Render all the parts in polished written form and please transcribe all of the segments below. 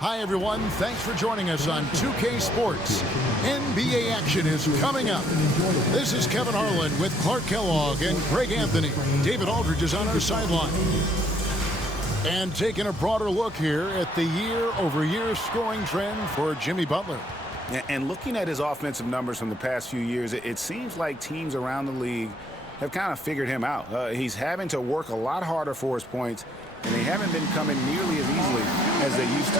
Hi, everyone. Thanks for joining us on 2K Sports. NBA action is coming up. This is Kevin Harlan with Clark Kellogg and Greg Anthony. David Aldridge is on our sideline. And taking a broader look here at the year-over-year scoring trend for Jimmy Butler. And looking at his offensive numbers from the past few years, it seems like teams around the league have kind of figured him out. He's having to work a lot harder for his points, and they haven't been coming nearly as easily as they used to.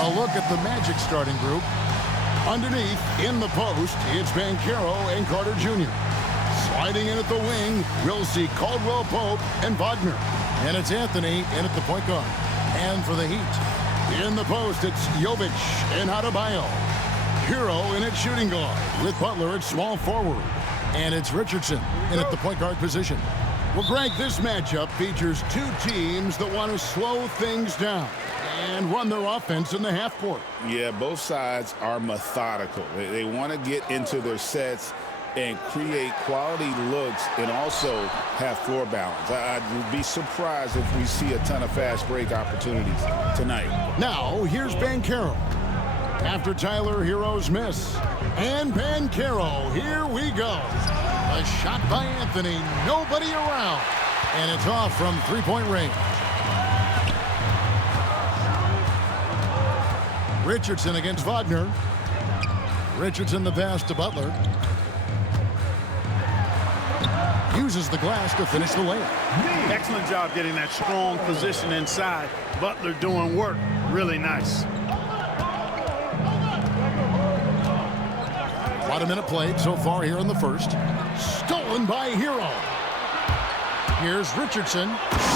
A look at the Magic starting group. Underneath, in the post, it's Banchero and Carter Jr. Sliding in at the wing, we'll see Caldwell Pope and Wagner. And it's Anthony in at the point guard. And for the Heat, in the post, it's Jovic and Adebayo. Hero in at shooting guard, with Butler at small forward. And it's Richardson in at the point guard position. Well, Greg, this matchup features two teams that want to slow things down and run their offense in the half court. Yeah, both sides are methodical. They want to get into their sets and create quality looks and also have floor balance. I'd be surprised if we see a ton of fast break opportunities tonight. Now, here's Banchero. After Tyler Hero's miss. And Banchero, here we go. A shot by Anthony, nobody around. And it's off from three-point range. Richardson against Wagner. Richardson the pass to Butler. Uses the glass to finish the layup. Excellent job getting that strong position inside. Butler doing work. Really nice. About a minute played so far here in the first. Stolen by Hero. Here's Richardson.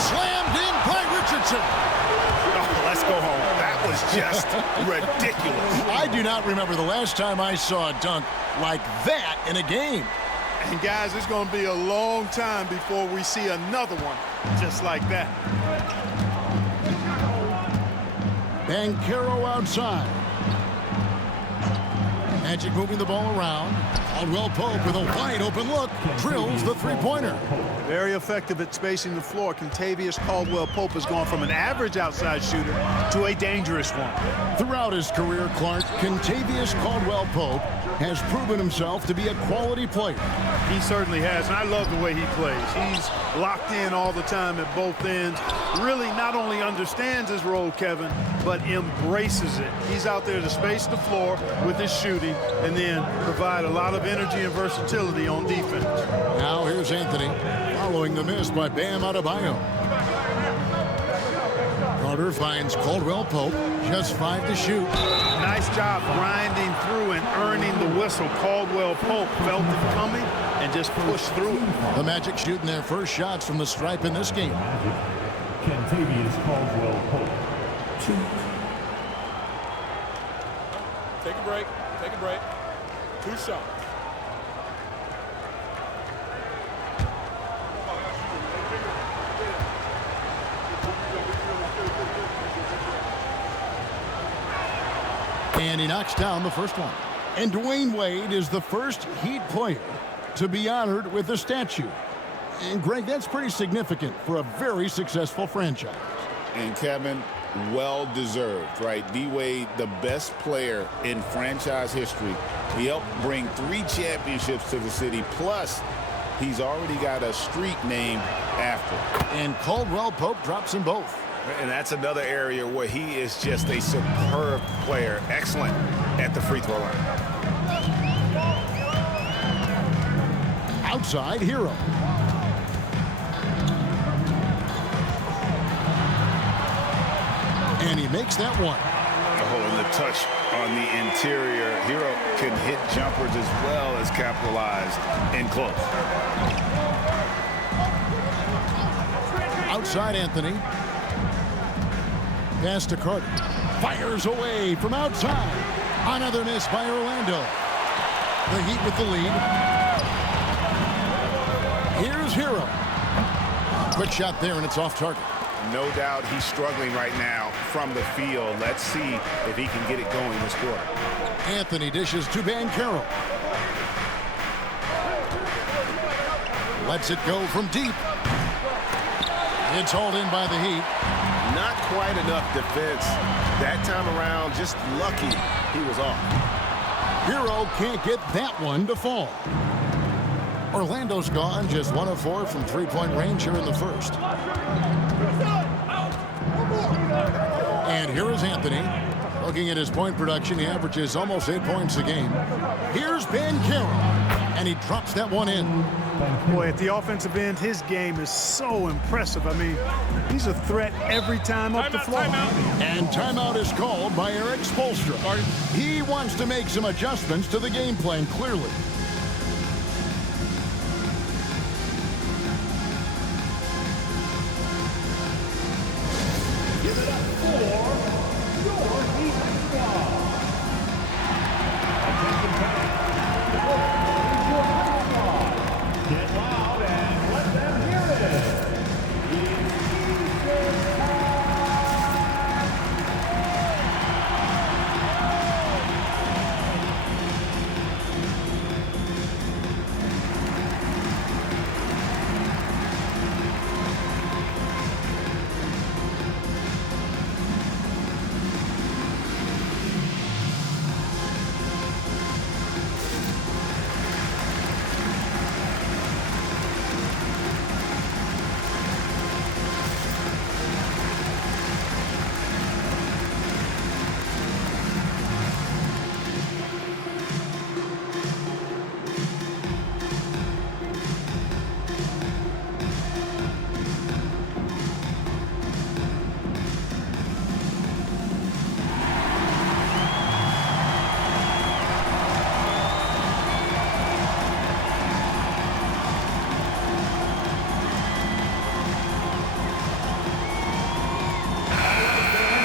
Slammed in by Richardson. Oh, let's go home. That was just ridiculous. I do not remember the last time I saw a dunk like that in a game. And guys, it's going to be a long time before we see another one just like that. Banchero outside. Magic moving the ball around. Caldwell Pope with a wide open look. Drills the three-pointer. Very effective at spacing the floor. Kentavious Caldwell Pope has gone from an average outside shooter to a dangerous one. Throughout his career, Clark, Kentavious Caldwell Pope has proven himself to be a quality player. He certainly has, and I love the way he plays. He's locked in all the time at both ends. Really not only understands his role, Kevin, but embraces it. He's out there to space the floor with his shooting and then provide a lot of energy and versatility on defense. Now here's Anthony following the miss by Bam Adebayo. Carter finds Caldwell Pope, just 5 to shoot. Nice job grinding through and earning the whistle. Caldwell Pope felt it coming and just pushed through it. The Magic shooting their first shots from the stripe in this game. Kentavious Caldwell Pope. 2. Take a break. Take a break. 2 shots. And he knocks down the first one. And Dwayne Wade is the first Heat player to be honored with a statue. And Greg, that's pretty significant for a very successful franchise. And Kevin, well-deserved, right? D-Wade, the best player in franchise history. He helped bring 3 championships to the city. Plus, he's already got a street named after him. And Caldwell Pope drops them both. And that's another area where he is just a superb player. Excellent at the free throw line. Outside, Hero. And he makes that one. Oh, and the touch on the interior. Hero can hit jumpers as well as capitalize in close. Outside, Anthony. Pass to Carter. Fires away from outside. Another miss by Orlando. The Heat with the lead. Here's Hero. Quick shot there, and it's off target. No doubt he's struggling right now from the field. Let's see if he can get it going this quarter. Anthony dishes to Banchero. Lets it go from deep. It's hauled in by the Heat. Not quite enough defense. That time around, just lucky he was off. Hero can't get that one to fall. Orlando's gone just 1 of 4 from three-point range here in the first. And here is Anthony. Looking at his point production, he averages almost 8 points a game. Here's Banchero, and he drops that one in. Boy, at the offensive end, his game is so impressive. I mean, he's a threat every time up the floor. And timeout is called by Eric Spoelstra. He wants to make some adjustments to the game plan, clearly. Give it up for your Heat squad. Attention fans, your Heat squad. Get loud and let them hear it.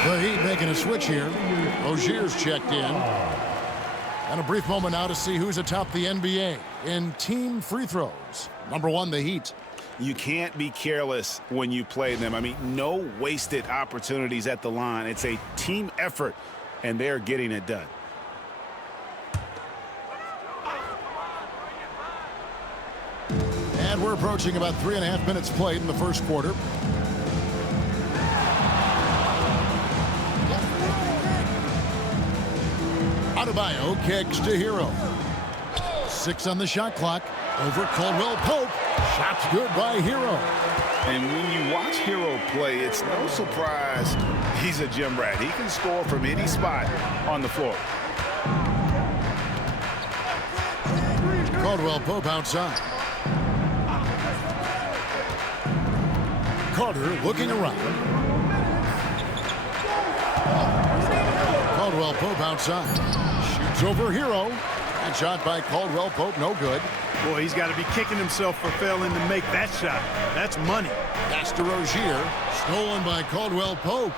The Heat making a switch here. Rozier's checked in. And a brief moment now to see who's atop the NBA in team free throws. Number 1, the Heat. You can't be careless when you play them. I mean, no wasted opportunities at the line. It's a team effort, and they're getting it done. And we're approaching about 3.5 minutes played in the first quarter. Adebayo kicks to Hero. 6 on the shot clock. Over Caldwell Pope. Shot's good by Hero. And when you watch Hero play, it's no surprise he's a gym rat. He can score from any spot on the floor. Caldwell Pope outside. Carter looking around. Caldwell Pope outside. Shoots over Hero. That shot by Caldwell Pope, no good. Boy, he's got to be kicking himself for failing to make that shot. That's money. Pass to Rozier. Stolen by Caldwell Pope.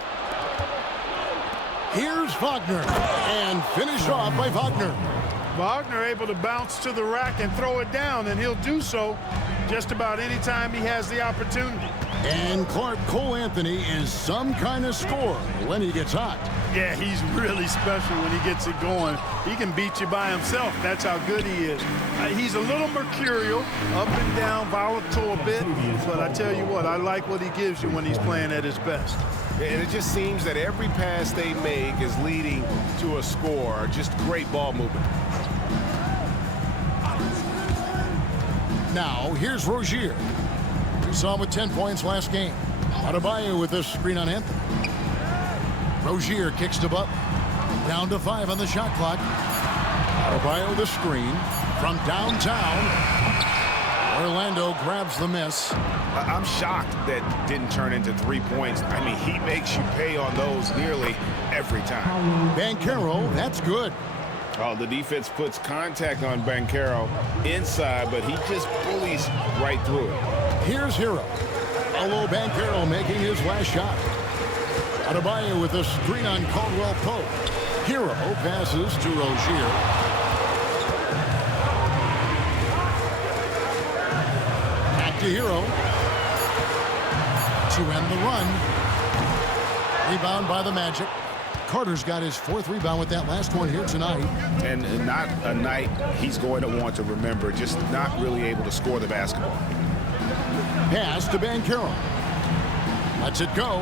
Here's Wagner. And finished off by Wagner. Wagner able to bounce to the rack and throw it down, and he'll do so just about any time he has the opportunity. And Clark Cole Anthony is some kind of scorer when he gets hot. Yeah, he's really special when he gets it going. He can beat you by himself. That's how good he is. He's a little mercurial, up and down, volatile a bit, but I tell you what, I like what he gives you when he's playing at his best. And it just seems that every pass they make is leading to a score. Just great ball movement. Now, here's Rozier. We saw him with 10 points last game. Adebayo with this screen on Anthony. Rozier kicks to Butler. Down to 5 on the shot clock. Adebayo the screen from downtown. Orlando grabs the miss. I'm shocked that didn't turn into 3 points. I mean, he makes you pay on those nearly every time. Banchero, that's good. Oh, the defense puts contact on Banchero inside, but he just bullies right through it. Here's Hero. Although Banchero making his last shot. Adebayo with a screen on Caldwell Pope. Hero passes to Rozier. Back to Hero. To end the run. Rebound by the Magic. Carter's got his 4th rebound with that last one here tonight. And not a night he's going to want to remember, just not really able to score the basketball. Pass to Banchero. Lets it go.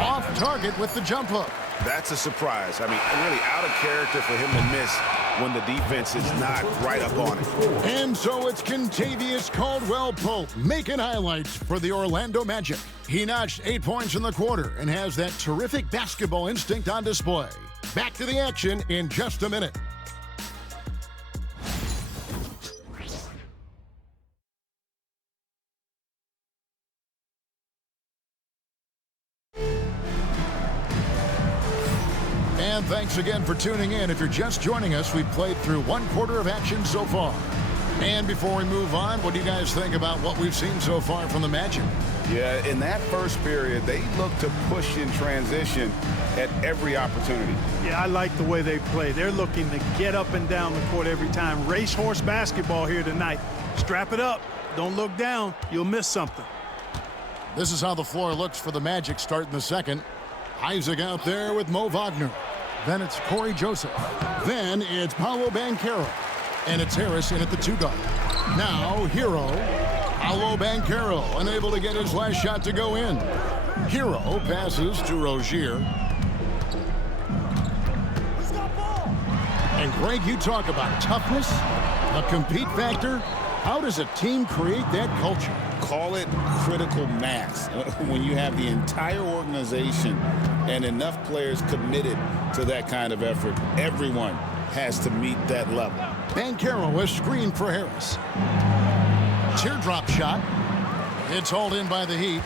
Off target with the jump hook. That's a surprise. I mean, really out of character for him to miss when the defense is not right up on it. And so it's Kentavious Caldwell-Pope making highlights for the Orlando Magic. He notched 8 points in the quarter and has that terrific basketball instinct on display. Back to the action in just a minute. And thanks again for tuning in. If you're just joining us, we've played through 1/4 of action so far. And before we move on, what do you guys think about what we've seen so far from the Magic? Yeah, in that first period, they looked to push in transition at every opportunity. Yeah, I like the way they play. They're looking to get up and down the court every time. Racehorse basketball here tonight. Strap it up. Don't look down. You'll miss something. This is how the floor looks for the Magic starting the second. Isaac out there with Mo Wagner. Then it's Corey Joseph. Then it's Paolo Banchero. And it's Harris in at the 2 guard. Now, Hero. Paolo Banchero unable to get his last shot to go in. Hero passes to Rozier. And Greg, you talk about toughness, a compete factor. How does a team create that culture? Call it critical mass. When you have the entire organization and enough players committed to that kind of effort, everyone has to meet that level. Banchero is screened for Harris. Teardrop shot. It's hauled in by the Heat.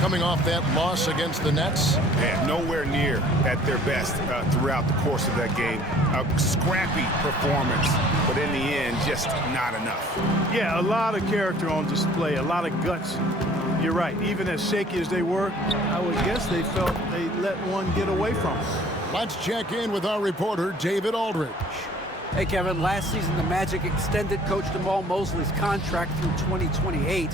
Coming off that loss against the Nets. And nowhere near at their best throughout the course of that game. A scrappy performance, but in the end, just not enough. Yeah, a lot of character on display, a lot of guts. You're right. Even as shaky as they were, I would guess they felt they let one get away from them. Let's check in with our reporter, David Aldridge. Hey, Kevin, last season the Magic extended Coach Jamal Mosley's contract through 2028.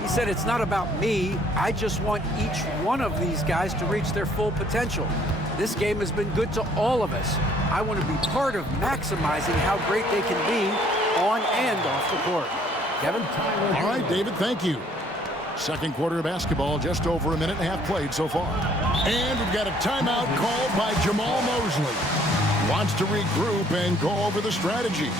He said, it's not about me. I just want each one of these guys to reach their full potential. This game has been good to all of us. I want to be part of maximizing how great they can be on and off the court. Kevin? All right, David, thank you. Second quarter of basketball, just over a minute and a half played so far. And we've got a timeout called by Jamal Mosley. Wants to regroup and go over the strategy.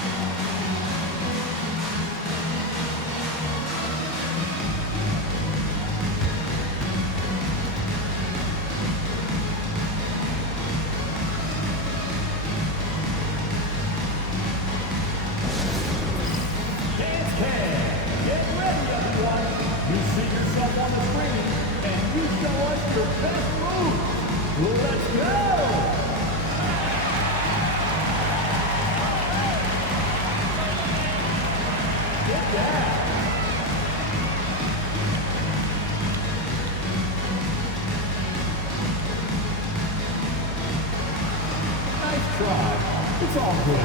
It's all good.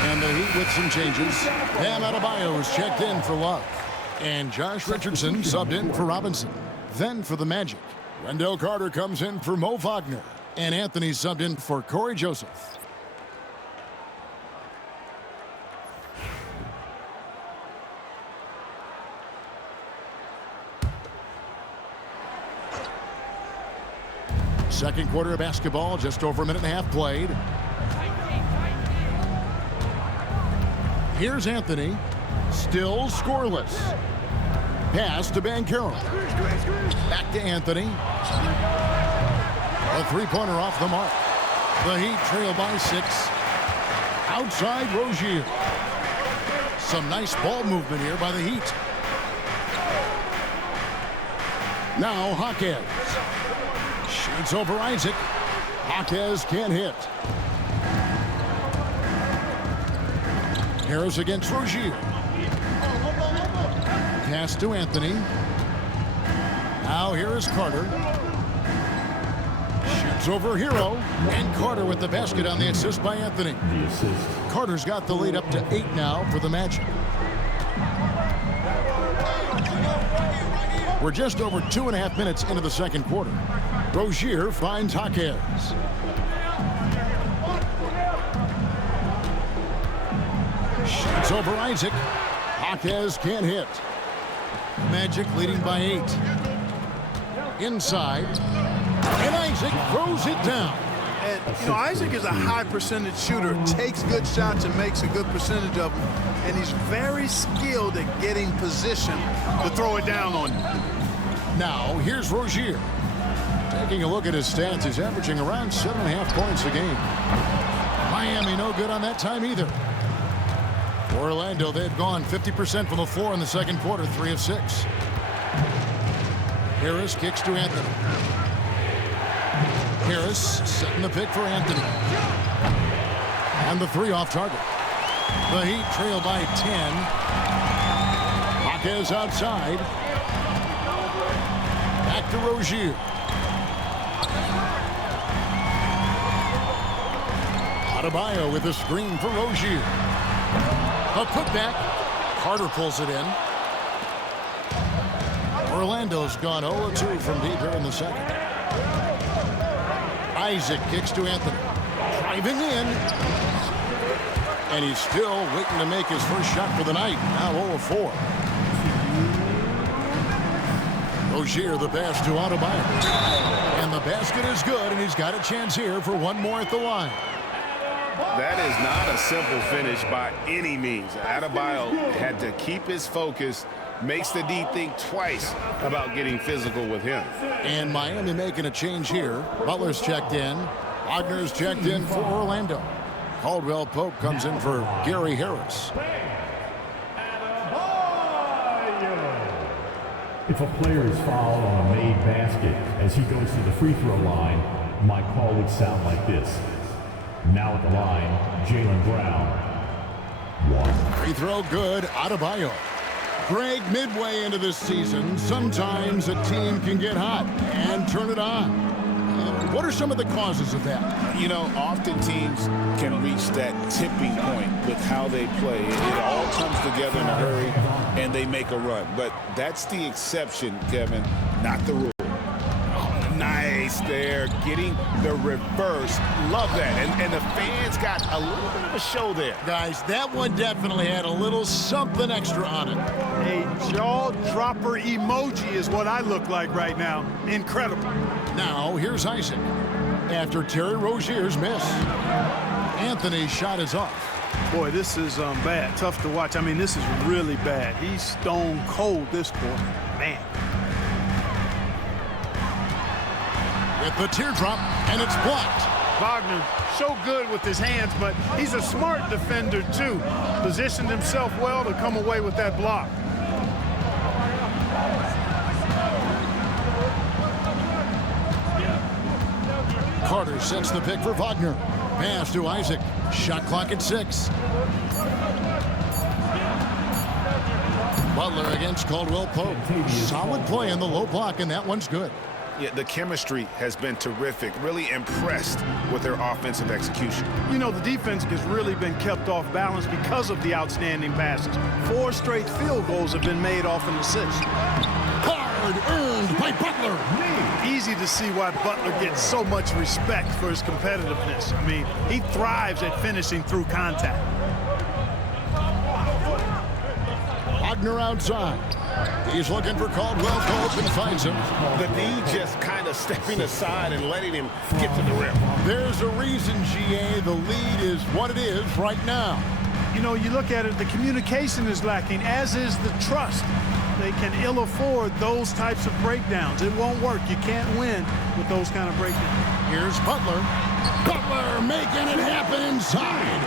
And the Heat with some changes. Bam Adebayo is checked in for Love. And Josh Richardson subbed in for Robinson. Then for the Magic, Wendell Carter comes in for Mo Wagner. And Anthony subbed in for Corey Joseph. Second quarter of basketball, just over a minute and a half played. Here's Anthony, still scoreless. Pass to Banchero. Back to Anthony. A three-pointer off the mark. The Heat trail by 6. Outside Rozier. Some nice ball movement here by the Heat. Now Jaquez. Shoots over Isaac. Jaquez can't hit. Harris against Rozier. Pass to Anthony. Now here is Carter. Shoots over Hero. And Carter with the basket on the assist by Anthony. The assist. Carter's got the lead up to 8 now for the Magic. We're just over 2.5 minutes into the second quarter. Rozier finds Jaquez. Shoots over Isaac. Jaquez can't hit. Magic leading by 8. Inside. And Isaac throws it down. And, Isaac is a high percentage shooter, takes good shots and makes a good percentage of them. And he's very skilled at getting position to throw it down on you. Now, here's Rozier. Taking a look at his stats, he's averaging around 7.5 points a game. Miami no good on that time either. For Orlando, they've gone 50% from the floor in the second quarter, 3 of 6. Harris kicks to Anthony. Harris setting the pick for Anthony. And the 3 off target. The Heat trail by 10. Jaquez outside. Back to Rozier. Adebayo with a screen for Rozier. A putback. Carter pulls it in. Orlando's gone 0-2 from deep here in the second. Isaac kicks to Anthony. Driving in. And he's still waiting to make his first shot for the night. Now 0-4. Rozier the pass to Adebayo. And the basket is good, and he's got a chance here for one more at the line. That is not a simple finish by any means. Adebayo had to keep his focus, makes the D think twice about getting physical with him. And Miami making a change here. Butler's checked in. Wagner's checked in for Orlando. Caldwell Pope comes in for Gary Harris. If a player is fouled on a made basket as he goes to the free throw line, my call would sound like this. Now at the line, Jaylen Brown. 1. Free throw good. Adebayo. Greg, midway into this season, sometimes a team can get hot and turn it on. What are some of the causes of that? Often teams can reach that tipping point with how they play. It all comes together in a hurry, and they make a run. But that's the exception, Kevin, not the rule. Nice there, getting the reverse. Love that. And the fans got a little bit of a show there. Guys, that one definitely had a little something extra on it. A jaw-dropper emoji is what I look like right now. Incredible. Now, here's Isaac. After Terry Rozier's miss. Anthony's shot is off. Boy, this is bad. Tough to watch. I mean, this is really bad. He's stone cold this quarter. Man. With the teardrop, and it's blocked. Wagner, so good with his hands, but he's a smart defender, too. Positioned himself well to come away with that block. Carter sets the pick for Wagner. Pass to Isaac. Shot clock at 6. Butler against Caldwell Pope. Solid play in the low block, and that one's good. Yeah, the chemistry has been terrific. Really impressed with their offensive execution. The defense has really been kept off balance because of the outstanding passes. 4 straight field goals have been made off an assist. Hard earned by Butler. Easy to see why Butler gets so much respect for his competitiveness. I mean, he thrives at finishing through contact. Wagner outside. He's looking for Caldwell Pope and finds him. The D just kind of stepping aside and letting him get to the rim. There's a reason, GA, the lead is what it is right now. You look at it, the communication is lacking, as is the trust. They can ill afford those types of breakdowns. It won't work. You can't win with those kind of breakdowns. Here's Butler. Butler making it happen inside.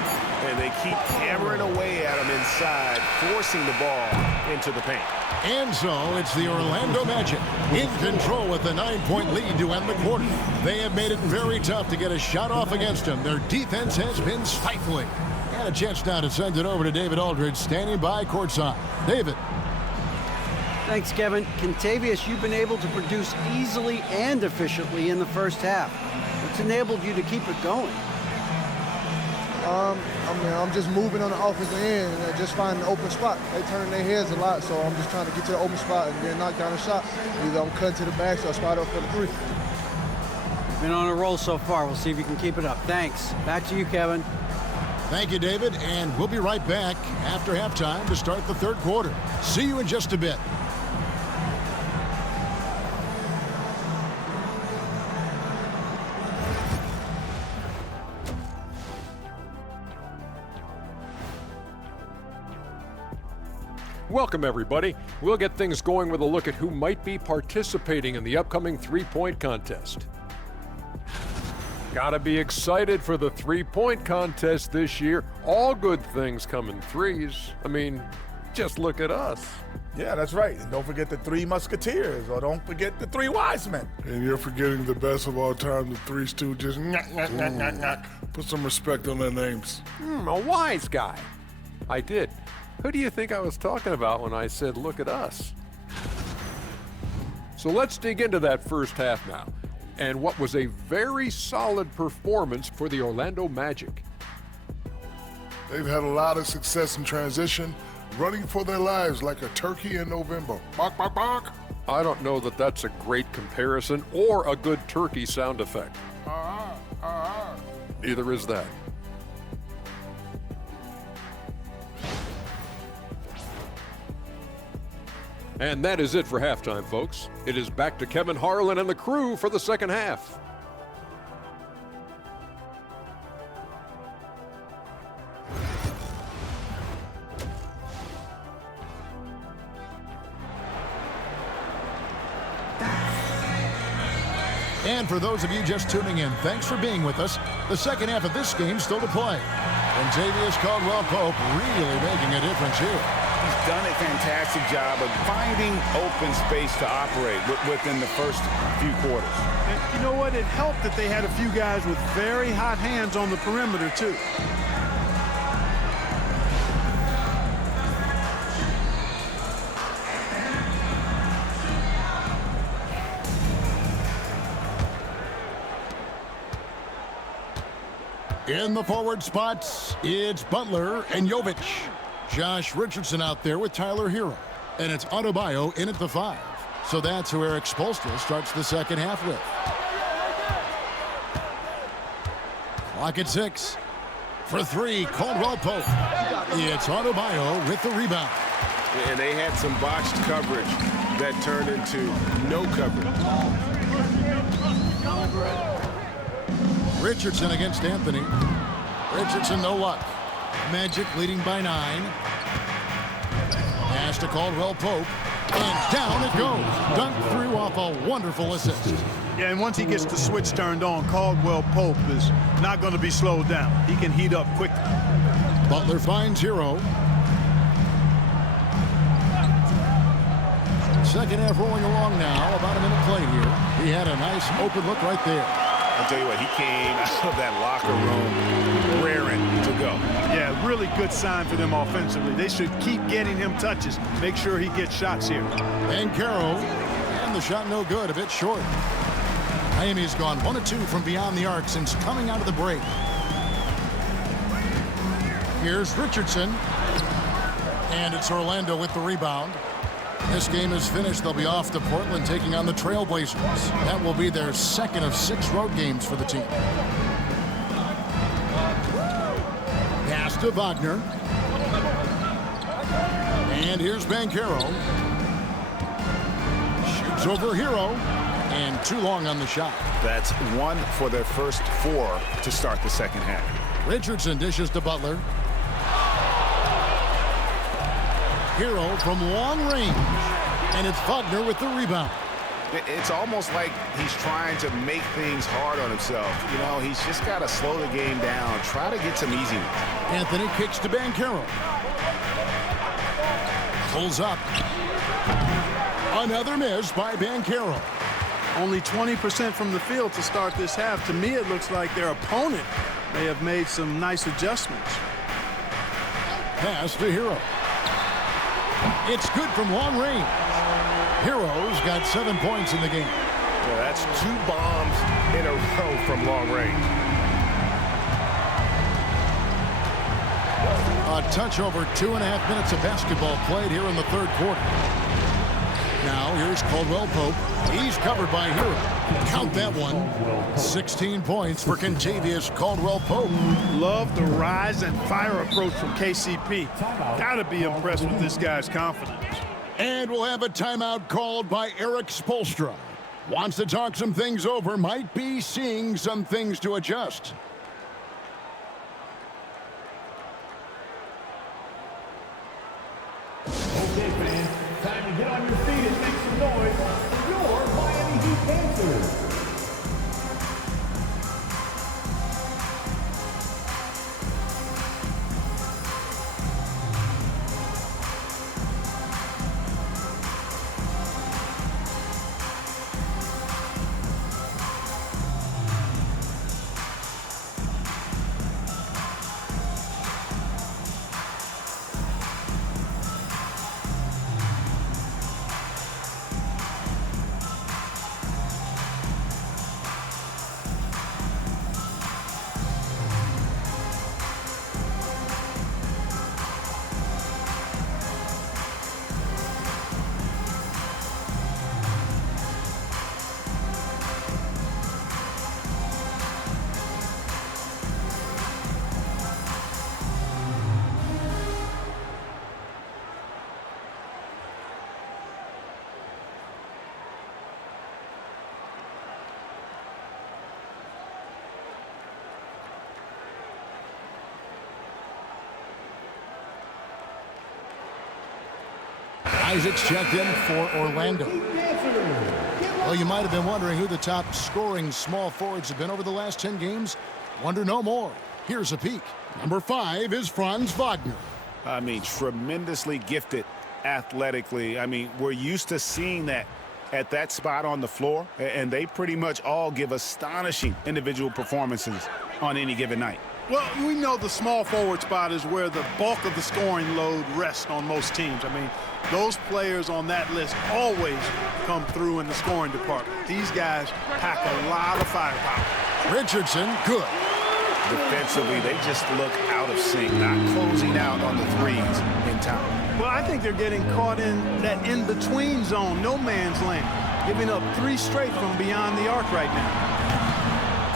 and they keep hammering away at him inside, forcing the ball into the paint. And so it's the Orlando Magic in control with a 9-point lead to end the quarter. They have made it very tough to get a shot off against them. Their defense has been stifling. And a chance now to send it over to David Aldridge, standing by courtside. David. Thanks, Kevin. Kentavious, you've been able to produce easily and efficiently in the first half. What's enabled you to keep it going? I'm just moving on the offensive end and just finding an open spot. They turn their heads a lot, so I'm just trying to get to the open spot and then knock down a shot. Either I'm cutting to the back or I spot up for the three. Been on a roll so far. We'll see if you can keep it up. Thanks. Back to you, Kevin. Thank you, David, and we'll be right back after halftime to start the third quarter. See you in just a bit. Welcome, everybody. We'll get things going with a look at who might be participating in the upcoming three-point contest. Gotta be excited for the three-point contest this year. All good things come in threes. I mean, just look at us. Yeah, that's right. And don't forget the Three Musketeers, or don't forget the Three Wise Men. And you're forgetting the best of all time, the Three Stooges. Put some respect on their names. A wise guy. I did. Who do you think I was talking about when I said, look at us? So let's dig into that first half now, and what was a very solid performance for the Orlando Magic. They've had a lot of success in transition, running for their lives like a turkey in November. Bark, bark, bark. I don't know that that's a great comparison or a good turkey sound effect. Neither is that. And that is it for halftime, folks. It is back to Kevin Harlan and the crew for the second half. And for those of you just tuning in, thanks for being with us. The second half of this game still to play. And Kentavious Caldwell-Pope really making a difference here. He's done a fantastic job of finding open space to operate within the first few quarters. And you know what? It helped that they had a few guys with very hot hands on the perimeter, too. In the forward spots, it's Butler and Jovic. Josh Richardson out there with Tyler Hero. And it's Adebayo in at the 5. So that's who Eric Spoelstra starts the second half with. Clock at 6. For 3, Caldwell-Pope. It's Adebayo with the rebound. And they had some botched coverage that turned into no coverage. Richardson against Anthony. Richardson, no luck. Magic leading by 9. Pass to Caldwell-Pope. And down it goes. Dunked through off a wonderful assist. Yeah, and once he gets the switch turned on, Caldwell-Pope is not going to be slowed down. He can heat up quickly. Butler finds Hero. Second half rolling along now. About a minute played here. He had a nice open look right there. I'll tell you what, he came out of that locker room raring to go. Yeah, really good sign for them offensively. They should keep getting him touches. Make sure he gets shots here. Banchero, and the shot no good, a bit short. Miami's gone 1 of 2 from beyond the arc since coming out of the break. Here's Richardson. And it's Orlando with the rebound. This game is finished. They'll be off to Portland taking on the Trailblazers. That will be their second of 6 road games for the team. Pass to Wagner. And here's Banchero. Shoots over Hero. And too long on the shot. That's 1 for their first 4 to start the second half. Richardson dishes to Butler. Hero from long range. And it's Wagner with the rebound. It's almost like he's trying to make things hard on himself. You know, he's just got to slow the game down, try to get some easy ones. Anthony kicks to Banchero. Pulls up. Another miss by Banchero. Only 20% from the field to start this half. To me, it looks like their opponent may have made some nice adjustments. Pass to Hero. It's good from long range. Hero's got 7 points in the game. Well, that's 2 bombs in a row from long range. A touch over 2.5 minutes of basketball played here in the third quarter. Now here's Caldwell Pope. He's covered by Hero. Count that one. 16 points for Kentavious Caldwell Pope. Love the rise and fire approach from KCP. Gotta be impressed with this guy's confidence. And we'll have a timeout called by Eric Spoelstra. Wants to talk some things over, might be seeing some things to adjust. Okay, fans, time to get on your feet and make some noise for your Miami Heat Panthers. Isaac's checked in for Orlando. Well, you might have been wondering who the top scoring small forwards have been over the last 10 games. Wonder no more. Here's a peek. Number 5 is Franz Wagner. I mean, tremendously gifted athletically. I mean, we're used to seeing that at that spot on the floor, and they pretty much all give astonishing individual performances on any given night. Well, we know the small forward spot is where the bulk of the scoring load rests on most teams. I mean, those players on that list always come through in the scoring department. These guys pack a lot of firepower. Richardson, good. Defensively, they just look out of sync, not closing out on the threes in time. Well, I think they're getting caught in that in-between zone, no man's land, giving up 3 straight from beyond the arc right now.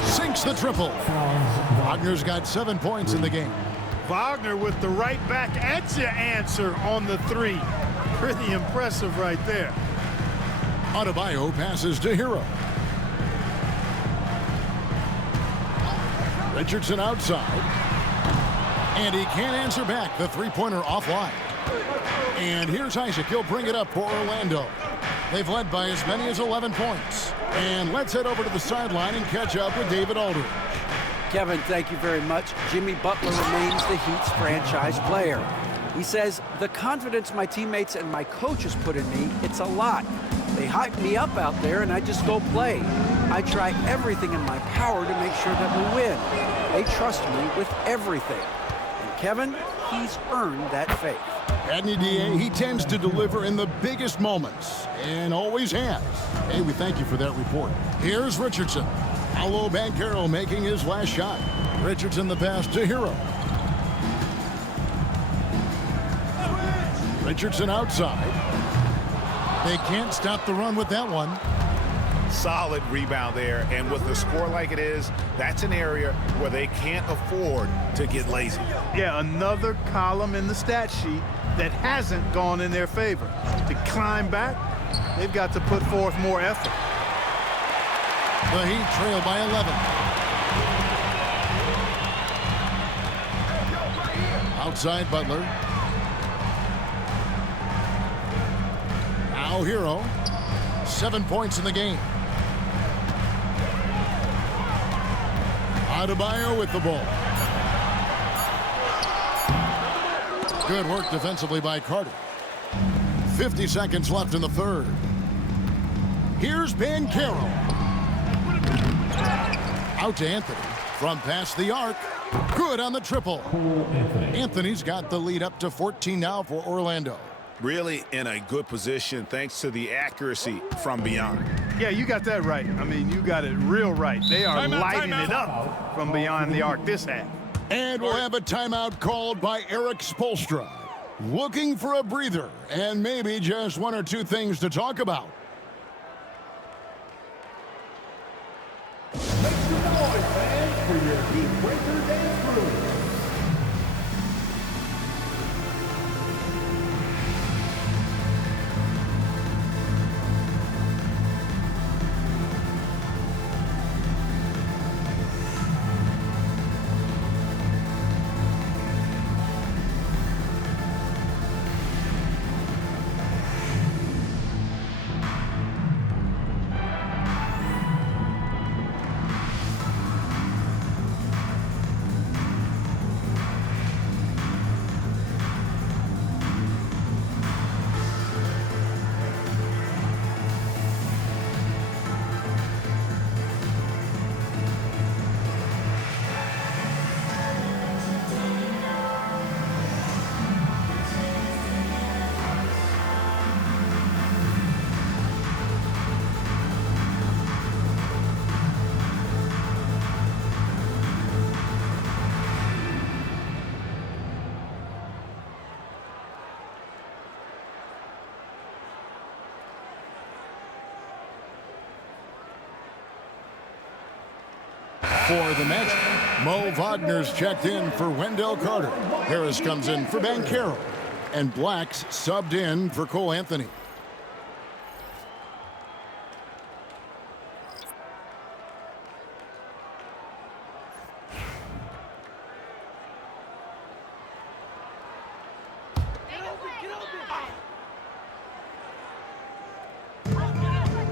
Sinks the triple. Wagner's got 7 points in the game. Wagner with the right back at your answer on the 3. Pretty impressive right there. Adebayo passes to Hero. Richardson outside. And he can't answer back. The three-pointer offline. And here's Isaac. He'll bring it up for Orlando. They've led by as many as 11 points. And let's head over to the sideline and catch up with David Aldridge. Kevin, thank you very much. Jimmy Butler remains the Heat's franchise player. He says, the confidence my teammates and my coaches put in me, it's a lot. They hype me up out there and I just go play. I try everything in my power to make sure that we win. They trust me with everything. And Kevin, he's earned that faith. Adney DA, he tends to deliver in the biggest moments and always has. Hey, we thank you for that report. Here's Richardson. Paolo Banchero making his last shot. Richardson the pass to Hero. Richardson outside. They can't stop the run with that one. Solid rebound there, and with the score like it is, that's an area where they can't afford to get lazy. Yeah, another column in the stat sheet that hasn't gone in their favor. To climb back, they've got to put forth more effort. The Heat trail by 11. Outside Butler. Now Hero. 7 points in the game. Adebayo with the ball. Good work defensively by Carter. 50 seconds left in the third. Here's Banchero. Out to Anthony. From past the arc. Good on the triple. Anthony's got the lead up to 14 now for Orlando. Really in a good position thanks to the accuracy from beyond. Yeah, you got that right. I mean, you got it real right. They are lighting it up from beyond the arc this half. And we'll have a timeout called by Erik Spoelstra. Looking for a breather and maybe just one or two things to talk about. Make some noise, fans, for your Heat Breaker dance crew. For the Magic, Mo Wagner's checked in for Wendell Carter. Harris comes in for Banchero. And Black's subbed in for Cole Anthony.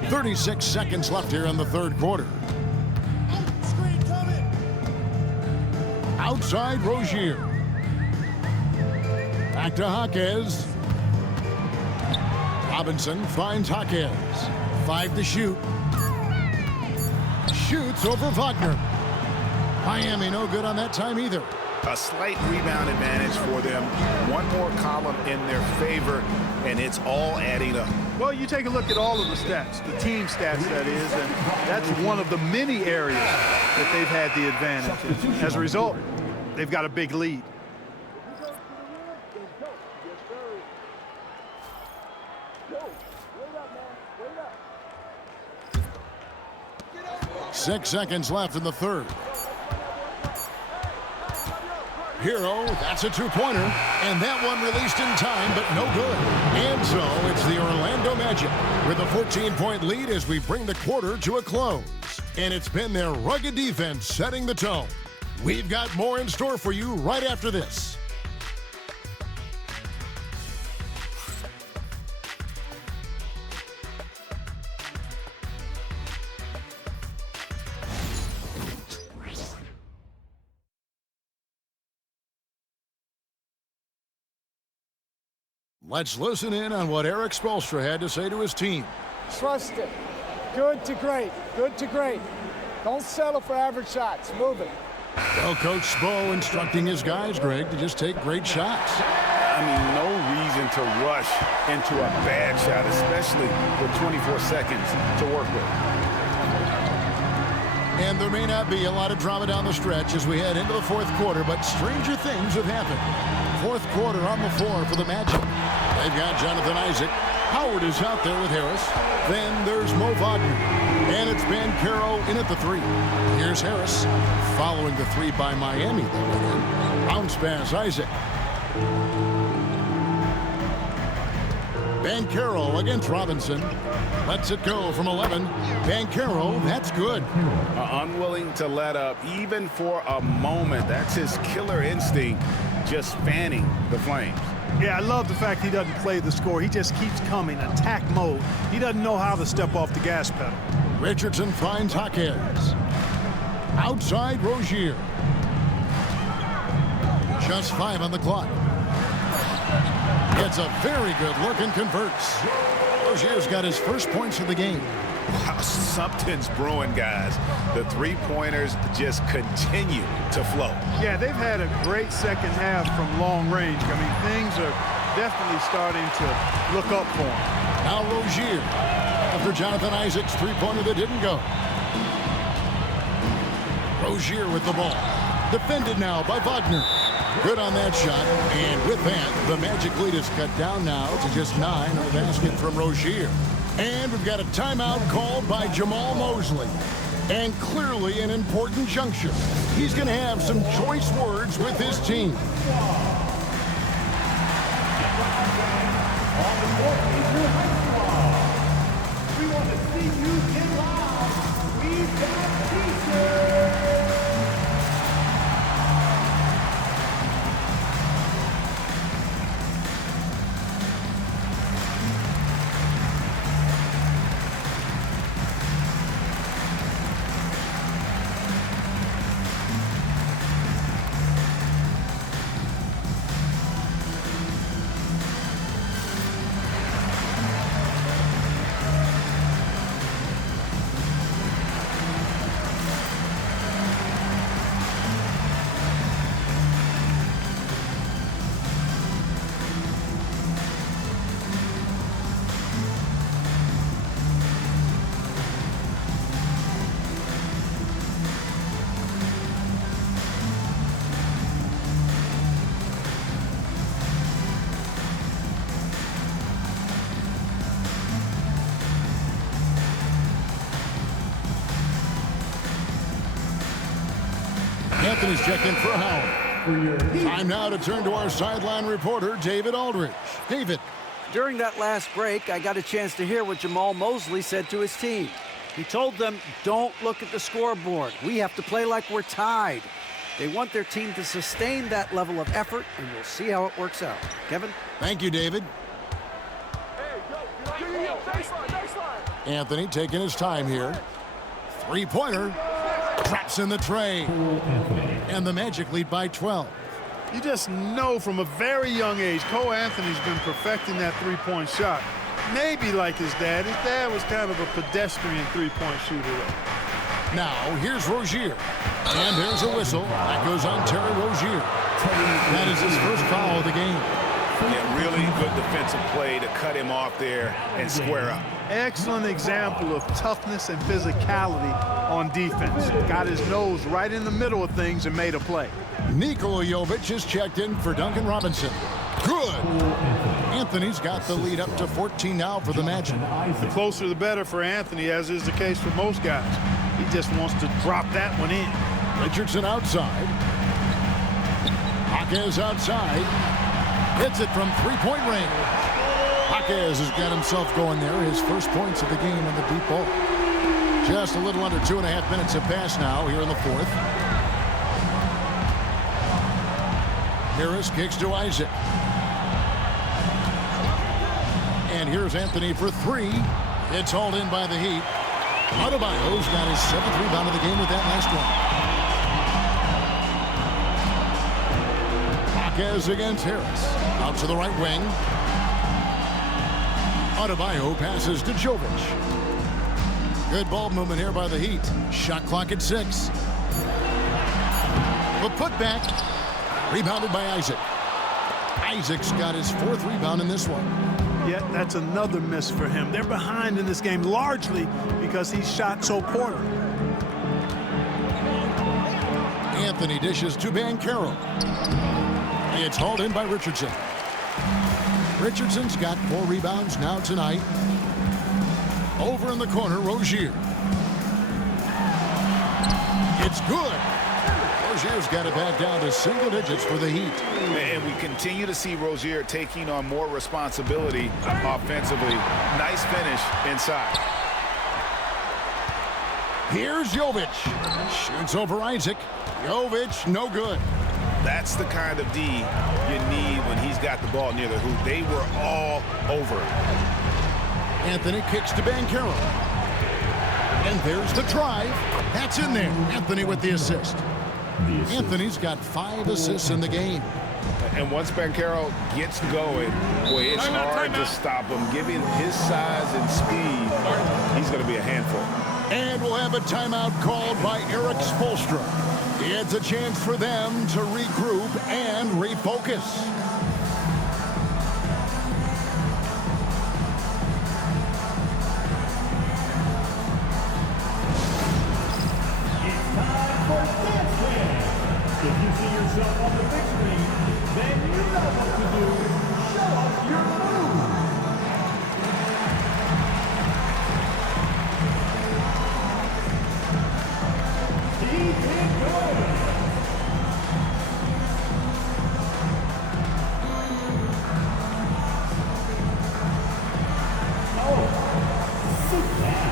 Get 36 seconds left here in the third quarter. Outside Rozier. Back to Jaquez. Robinson finds Jaquez. 5 to shoot. Shoots over Wagner. Miami no good on that time either. A slight rebound advantage for them. One more column in their favor, and it's all adding up. Well, you take a look at all of the stats, the team stats, that is, and that's one of the many areas that they've had the advantage in. As a result, they've got a big lead. Six seconds left in the third. Hero, that's a two-pointer, and that one released in time, but no good. And so it's the Orlando Magic with a 14-point lead as we bring the quarter to a close. And it's been their rugged defense setting the tone. We've got more in store for you right after this. Let's listen in on what Erik Spoelstra had to say to his team. Trust it. Good to great. Good to great. Don't settle for average shots. Move it. Well, Coach Spo instructing his guys, Greg, to just take great shots. I mean, no reason to rush into a bad shot, especially with 24 seconds to work with. And there may not be a lot of drama down the stretch as we head into the fourth quarter, but stranger things have happened. Fourth quarter on the floor for the Magic. They've got Jonathan Isaac. Howard is out there with Harris. Then there's Mo Wagner. And it's Banchero in at the three. Here's Harris following the three by Miami. Bounce pass, Isaac. Banchero against Robinson. Lets it go from 11. Banchero, that's good. Unwilling to let up even for a moment. That's his killer instinct. just fanning the Flames. Yeah, I love the fact he doesn't play the score. He just keeps coming, attack mode. He doesn't know how to step off the gas pedal. Richardson finds Jaquez. Outside Rozier. Just 5 on the clock. Gets a very good look and converts. Rozier's got his first points of the game. Wow, something's brewing, guys. The three-pointers just continue to flow. Yeah, they've had a great second half from long range. I mean, things are definitely starting to look up for him. Now Rozier, after Jonathan Isaac's three-pointer that didn't go. Rozier with the ball. Defended now by Wagner. Good on that shot. And with that, the Magic lead is cut down now to just 9 on the basket from Rozier. And we've got a timeout called by Jamahl Mosley. And clearly an important juncture. He's going to have some choice words with his team. We want to see you get live. We've got t-shirts. Anthony's checked in for Howard. Time now to turn to our sideline reporter, David Aldridge. David. During that last break, I got a chance to hear what Jamahl Mosley said to his team. He told them, don't look at the scoreboard. We have to play like we're tied. They want their team to sustain that level of effort, and we'll see how it works out. Kevin? Thank you, David. Anthony taking his time here. Three-pointer. Drops in the tray. And the Magic lead by 12. You just know from a very young age, Cole Anthony's been perfecting that three-point shot. Maybe like his dad. His dad was kind of a pedestrian three-point shooter. Now, here's Rozier. And there's a whistle. That goes on Terry Rozier. That is his first foul of the game. Yeah, really good defensive play to cut him off there and square up. Excellent example of toughness and physicality on defense. Got his nose right in the middle of things and made a play. Nikola Jovic is checked in for Duncan Robinson. Good. Anthony's got the lead up to 14 now for the Magic. The closer the better for Anthony, as is the case for most guys. He just wants to drop that one in. Richardson outside. Jaquez outside. Hits it from three-point range. Jaquez has got himself going there. His first points of the game on the deep ball. Just a little under 2.5 minutes have passed now here in the fourth. Harris kicks to Isaac. And here's Anthony for three. It's hauled in by the Heat. Adebayo's got his 7th rebound of the game with that last one. Jaquez against Harris. Out to the right wing. Adebayo passes to Jovic. Good ball movement here by the Heat. Shot clock at 6. The putback. Rebounded by Isaac. Isaac's got his 4th rebound in this one. Yeah, that's another miss for him. They're behind in this game largely because he shot so poorly. Anthony dishes to Banchero. It's hauled in by Richardson. Richardson's got 4 rebounds now tonight. Over in the corner, Rozier. It's good. Rozier's got it back down to single digits for the Heat. And we continue to see Rozier taking on more responsibility offensively. Nice finish inside. Here's Jovic. Shoots over Isaac. Jovic, no good. That's the kind of D you need when he's got the ball near the hoop. They were all over it. Anthony kicks to Banchero. And there's the drive. That's in there. Anthony with the assist. Anthony's got 5 assists in the game. And once Banchero gets going, boy, it's hard to stop him. Given his size and speed, he's going to be a handful. And we'll have a timeout called by Eric Spoelstra. It's a chance for them to regroup and refocus. If you see yourself on the big screen, then you know what to do. Show us your move. Keep it going. Oh, sit down.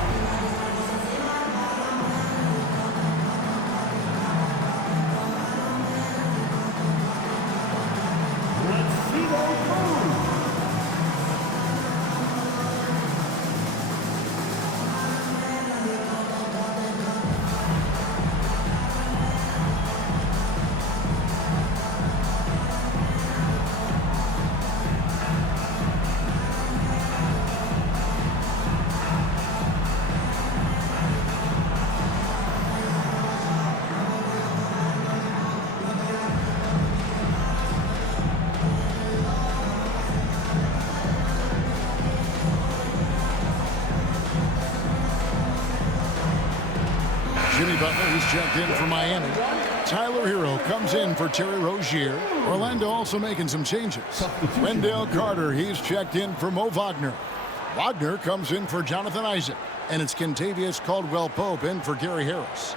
Jimmy Butler, he's checked in for Miami. Tyler Hero comes in for Terry Rozier. Orlando also making some changes. Wendell Carter, he's checked in for Mo Wagner. Wagner comes in for Jonathan Isaac. And it's Kentavious Caldwell-Pope in for Gary Harris.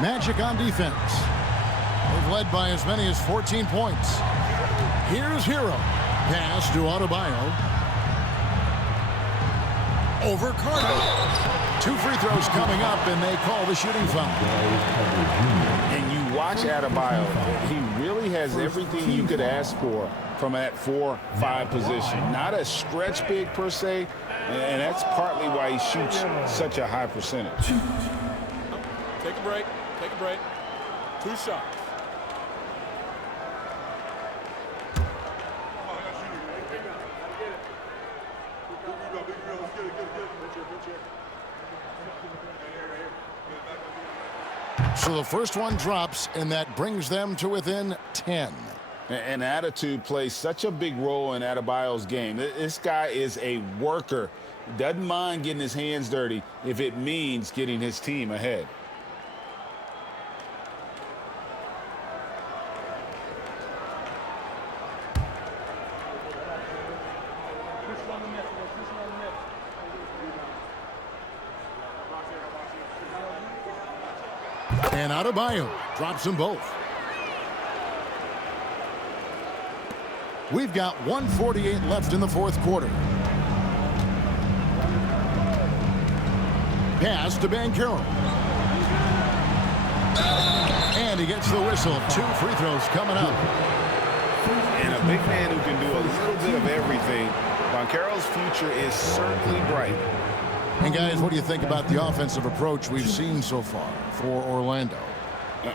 Magic on defense. They've led by as many as 14 points. Here's Hero. Pass to Adebayo. Over Carter. 2 free throws coming up, and they call the shooting foul. And you watch Adebayo. He really has everything you could ask for from that 4-5 position. Not a stretch big per se, and that's partly why he shoots such a high percentage. Take a break. Take a break. 2 shots. So the first one drops, and that brings them to within 10. And attitude plays such a big role in Adebayo's game. This guy is a worker. Doesn't mind getting his hands dirty if it means getting his team ahead. And Adebayo drops them both. We've got 1:48 left in the fourth quarter. Pass to Banchero. And he gets the whistle. 2 free throws coming up. And a big man who can do a little bit of everything. Banchero's future is certainly bright. And guys, what do you think about the offensive approach we've seen so far for Orlando?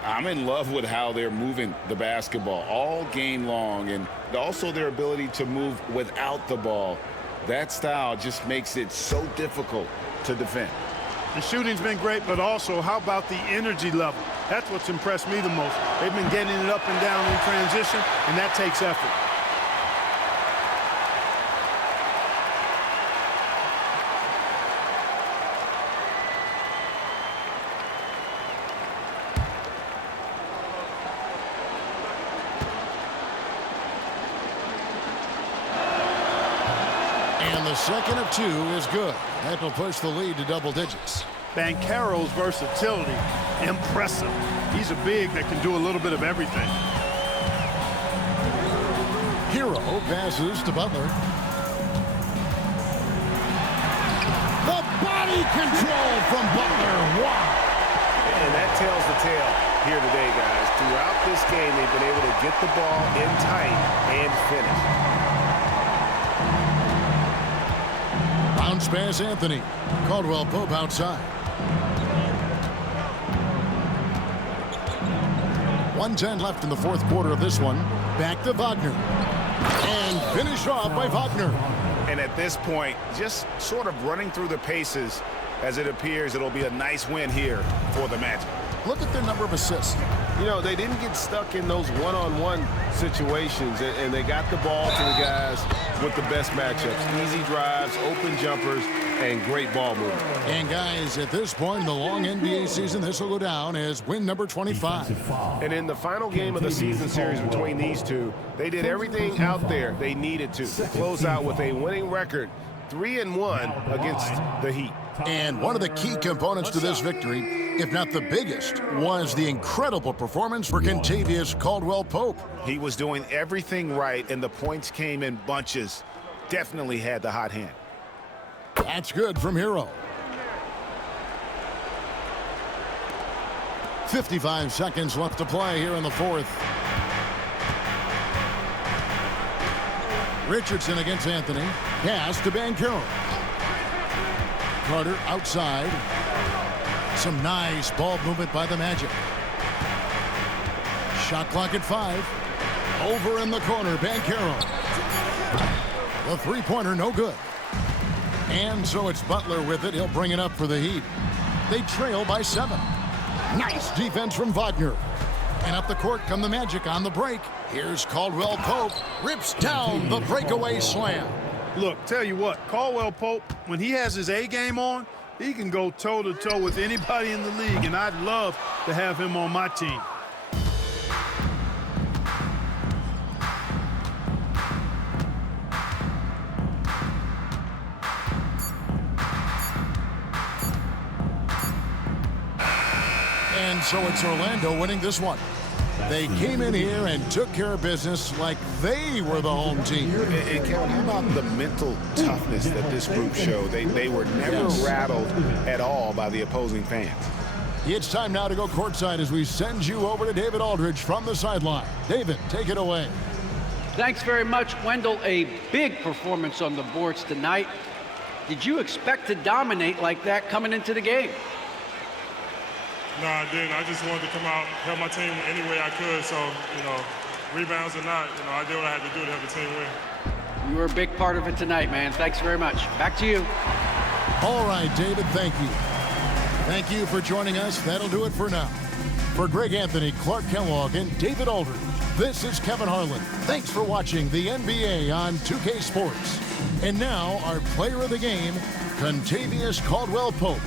I'm in love with how they're moving the basketball all game long, and also their ability to move without the ball. That style just makes it so difficult to defend. The shooting's been great, but also how about the energy level? That's what's impressed me the most. They've been getting it up and down in transition, and that takes effort. Second of 2 is good. That will push the lead to double digits. Banchero's versatility, impressive. He's a big that can do a little bit of everything. Hero passes to Butler. Control from Butler. Wow. And that tells the tale here today, guys. Throughout this game, they've been able to get the ball in tight and finish. Bounce pass, Anthony. Caldwell Pope outside. 1:10 left in the fourth quarter of this one. Back to Wagner. And finished off by Wagner. And at this point, just sort of running through the paces, as it appears it'll be a nice win here for the Magic. Look at their number of assists. You know, they didn't get stuck in those one-on-one situations, and they got the ball to the guys with the best matchups. Easy drives, open jumpers, and great ball movement. And guys, at this point in the long NBA season, this will go down as win number 25. And in the final game of the season series between these two, they did everything out there they needed to close out with a winning record, 3-1 against the Heat. And one of the key components to this victory, if not the biggest, was the incredible performance for Kentavious Caldwell-Pope. He was doing everything right, and the points came in bunches. Definitely had the hot hand. That's good from Hero. 55 seconds left to play here in the fourth. Richardson against Anthony. Pass to Banchero. Carter outside. Some nice ball movement by the Magic. Shot clock at 5. Over in the corner, Banchero. The three-pointer, no good. And so it's Butler with it. He'll bring it up for the Heat. They trail by 7. Nice defense from Wagner. And up the court come the Magic on the break. Here's Caldwell-Pope. Rips down the breakaway slam. Look, tell you what, Caldwell-Pope, when he has his A game on, he can go toe-to-toe with anybody in the league, and I'd love to have him on my team. And so it's Orlando winning this one. They came in here and took care of business like they were the home team. And Kevin, how about the mental toughness that this group showed? They were never rattled at all by the opposing fans. It's time now to go courtside as we send you over to David Aldridge from the sideline. David, take it away. Thanks very much, Wendell. A big performance on the boards tonight. Did you expect to dominate like that coming into the game? No, I didn't. I just wanted to come out, help my team any way I could. So, rebounds or not, I did what I had to do to help the team win. You were a big part of it tonight, man. Thanks very much. Back to you. All right, David, thank you. Thank you for joining us. That'll do it for now. For Greg Anthony, Clark Kellogg, and David Aldridge, this is Kevin Harlan. Thanks for watching the NBA on 2K Sports. And now, our player of the game, Kentavious Caldwell-Pope.